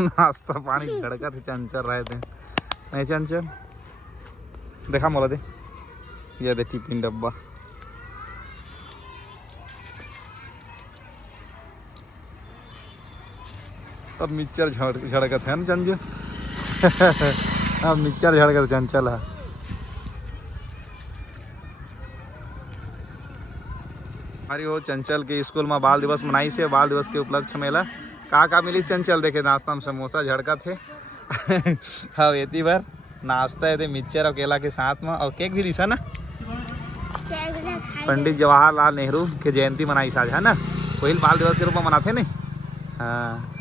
नाश्ता पानी झड़का थे चंचल रहे थे नहीं चंचल देखा मोला दे ये दे टिफिन डब्बा अब मिक्सचर झड़कत है ना चंचल अब मिक्सचर झड़कत चंचल है हमारी वो चंचल के स्कूल में बाल दिवस मनाई से बाल दिवस के उपलक्ष्य मेला का मिली चंचल देखे नाश्ता में समोसा झड़का थे हाँ एती बार नाश्ता है मिक्सचर और केला के साथ में और केक भी दिशा ना पंडित जवाहरलाल नेहरू के जयंती मनाई साज है ना वही बाल दिवस के रूप में मनाते नहीं हाँ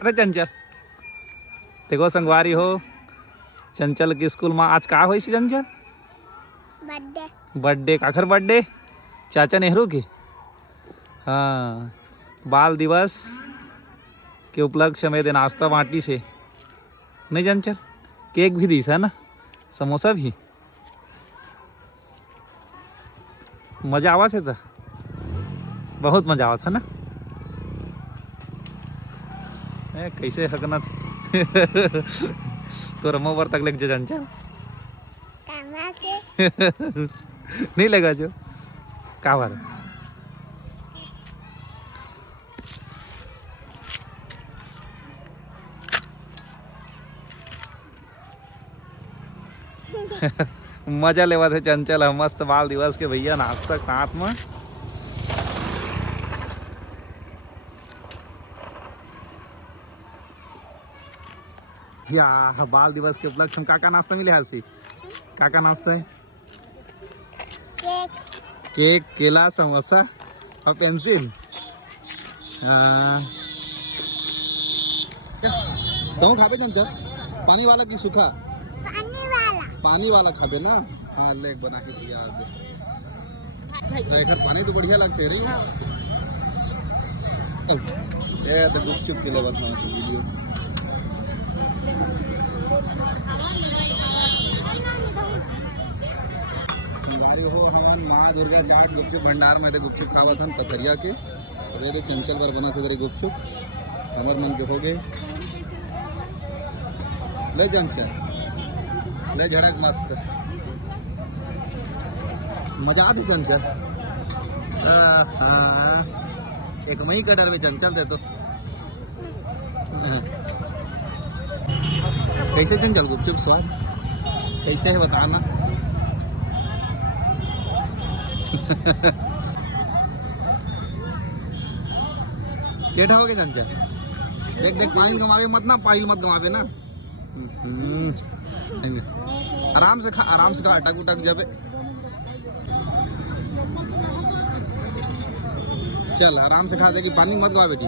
अरे चंचल देखो संगवारी हो चंचल के स्कूल में आज का हो चंचल बर्थडे काखर बर्थडे चाचा नेहरू की हाँ बाल दिवस के उपलक्ष्य में दे नाश्ता बाटी से नहीं चंचल केक भी दी है ना समोसा भी मजा आवा थे था बहुत मजा आवा था ना कैसे हकना थे तो रमोवर तक लग जा चंचल नहीं लगा जो का बार मजा लेवा थे चंचल मस्त बाल दिवस के भैया नाश्ता साथ में या बाल दिवस के उपलक्ष्य में का नाश्ता मिले हर्षी का नाश्ता है केक केला समोसा और पेंसिल तो खाबे चंचल पानी वाला की सूखा पानी वाला खाबे ना हाँ ले बना के दिया एक पानी तो बढ़िया लगते रही ये तो गुपचुप के लिए बता वीडियो संगवारी हो हवन माँ दुर्गा चाट गुपचुप भंडार में गुपचुप खावत हन पथरिया के और ये चंचल पर बना थे गुपचुप हमर मन के हो गए ले चंचल ले झड़क मस्त मजा आती चंचल हाँ एक मही का डर में चंचल थे तो कैसे चंचल गुपचुप स्वाद कैसे है बताना केठा हो गए चंचल देख देख पानी गवावे मत ना पाइल मत गवावे ना आराम से खा अटक उटक जाबे चल आराम से खा दे कि पानी मत गवा बेटी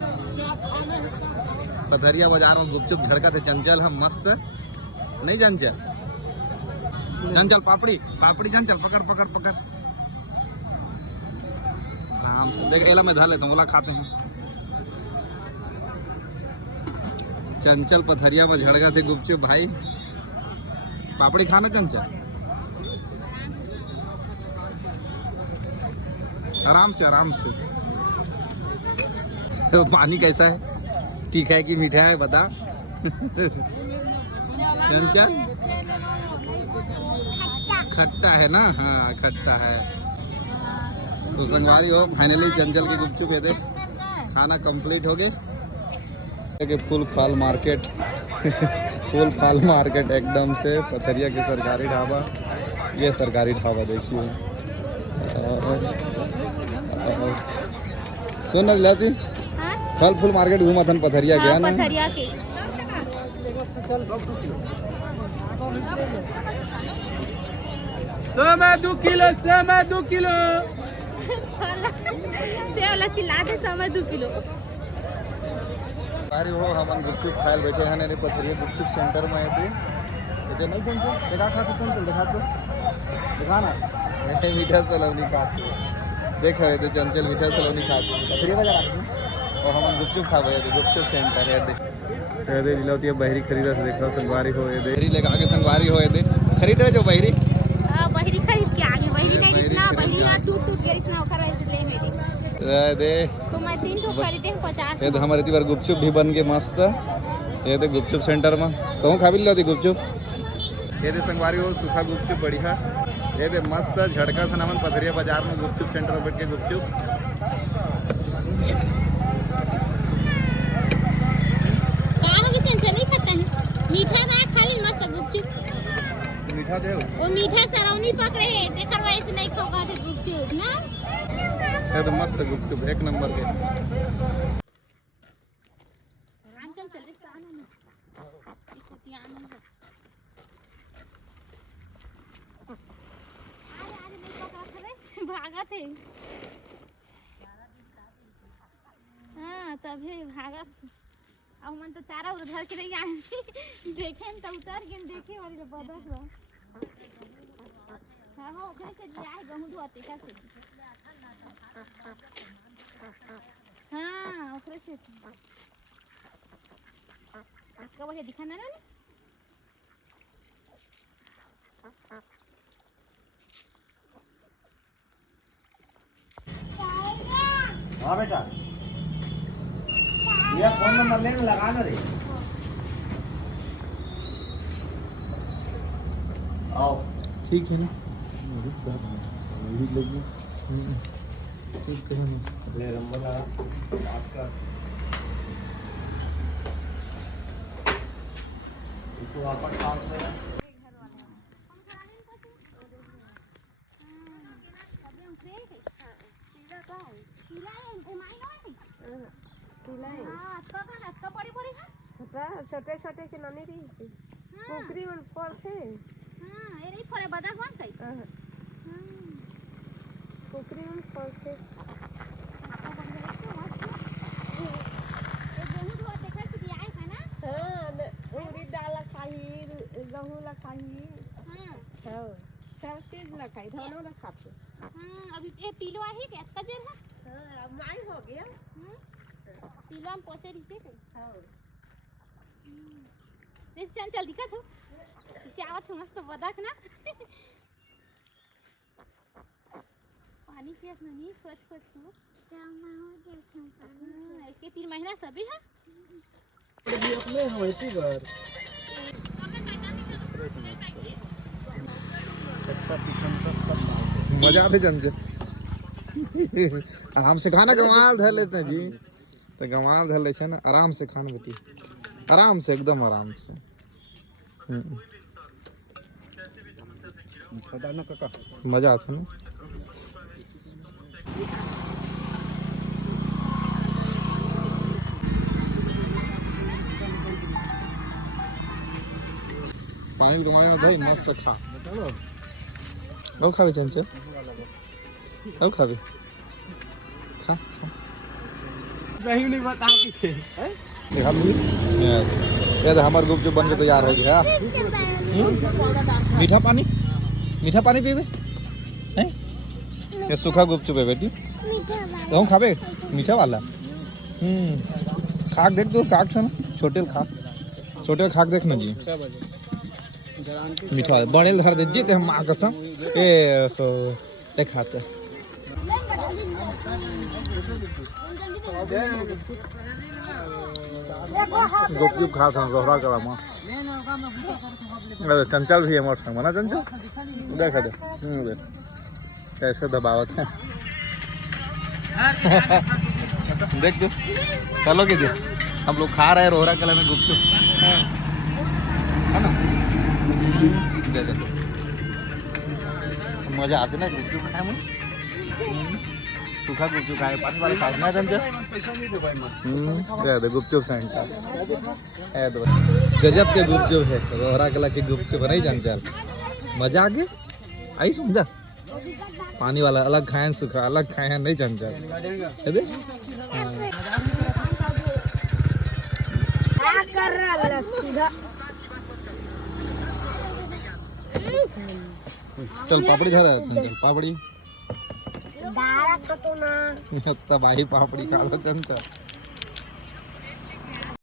पथरिया बाजार में गुपचुप झड़का थे चंचल हम मस्त नहीं चंचल चंचल पापड़ी पापड़ी चंचल पकड़ पकड़ पकड़ आराम से देख एला में धर लेता हूँ खाते हैं चंचल पथरिया में झड़का थे गुपचुप भाई पापड़ी खाना चंचल आराम से पानी कैसा है तीखा है कि मीठा है बता चंचल खट्टा है ना हाँ खट्टा है तो संगवारी हो फाइनली चंचल की गुपचुप है देख खाना कंप्लीट हो गए फुल फाल मार्केट फुल फाल मार्केट एकदम से पथरिया के सरकारी ढाबा ये सरकारी ढाबा देखिए सुन लेती फल फूल मार्केट घूमा था पथरिया के ना पथरिया के समय 2 किलो सेवला चिल्ला दे समय 2 किलो अरे हो हम गुपचुप खाए बैठे हैं ने पथरिया गुपचुप सेंटर में आए थे नहीं चंचल देखा खाते चंचल दिखा ना मीठा सलोनी खाते देखा है तो चंचल मीठा सलोनी खाते पथरिया बाजार आते और हम गुपचुप खा गए थे गुपचुप सेंटर है दे बिलौती बहरी खरीदा से देखो संगवारी हो दे बहरी लेके आगे संगवारी हो दे खरीदे जो बहरी बहरी खरीद के आगे बहरी नहीं इसना बहरी ना टूट गया इसना ओकर ऐसे ले मेरी दे तो मैं 3 ठो खरीदे 50 ये तो हमारे इतनी बार गुपचुप भी बन के मस्त ये तो गुपचुप सेंटर में तो खा भी लो गुपचुप ये दे संगवारी हो सूखा गुपचुप बढ़िया ये दे मस्त झड़का से नामन पथरिया बाजार में गुपचुप सेंटर में बैठ के गुपचुप नहीं खाता है मीठा ना खाली मस्त गुपचुप मीठा दे वो मीठा सरौनी पकड़े देखर वैसे नहीं खाओगा थे गुपचुप ना ये तो मस्त गुपचुप एक नंबर के राम चल चल रे आना ना इसको ध्यान में अरे नहीं पकड़ा थे भागा थे हां तभी भागा अब मन तो चारा उधर के नहीं आए देखे न तो उतर के देखे वाली तो बदस हो हां हो ओकरे से जाए गहूं धोते का से हां ओकरे से कब है दिखाना ना हां बेटा ये फोन नंबर लेने लगाना रे आओ ठीक है ना ले नंबर लगा आपका इसको वापस काम से छोटे छोटे के नानी रही पोखरी में पड़ थे हां ए रे फरे बदा कौन कई पोखरी में पड़ थे उड़ी डाला खाही गहूं ला खाही हां सब चीज ला खाई धानो ला खाते हां अभी ये पीलवा है क्या इसका जेर है हां अब माई हो गया पीलवा में पोसे रही से हां देख चल चल दिखा तो इसे आवत हो मस्त बदक ना पानी पियस नहीं सोच सोच तू क्या मैं हो देखूं पानी इसके 3 महीना सभी है अपने होती घर अच्छा चिकन का सब मजा आते जन से आराम से खाना गंवाल धर लेते हैं जी तो गंवाल धर ले ना आराम से खाना बेटी आराम से एकदम आराम से मजा आता ना पानी गंवाए में भाई मस्त खा अब खावे चंचल अब खावे खा सही नहीं बताओ किसे देखा ये तो हमारे गुपचुप बन के तैयार हो गया मीठा पानी पीबे हैं ये सूखा गुपचुप है बेटी तो खाबे मीठा वाला खाक देख तो खाक छो ना छोटे खाक देख ना जी मीठा वाला बड़े धर दे जीते हम मां कसम ए खाते गुपचुप खा था जोहरा करा मां चंचल भी है मोर संग ना चंचल देख दे कैसे दबावत है देख दो चलो कि हम लोग खा रहे हैं रोहरा कला में गुपचुप है ना दे दे मजा आते ना गुपचुप खाए में सूखा गुपचुप खाए पानी वाले खाए ना चंचल दे गुपचुप सेंटर है तो गजब के गुपचुप है रोहरा कला के गुपचुप नहीं चंचल मजा आ गया आई समझा पानी वाला अलग खाए सूखा अलग खाए हैं नहीं चंचल चल पापड़ी धर चंचल पापड़ी तबाही पापड़ी खा लो चंचल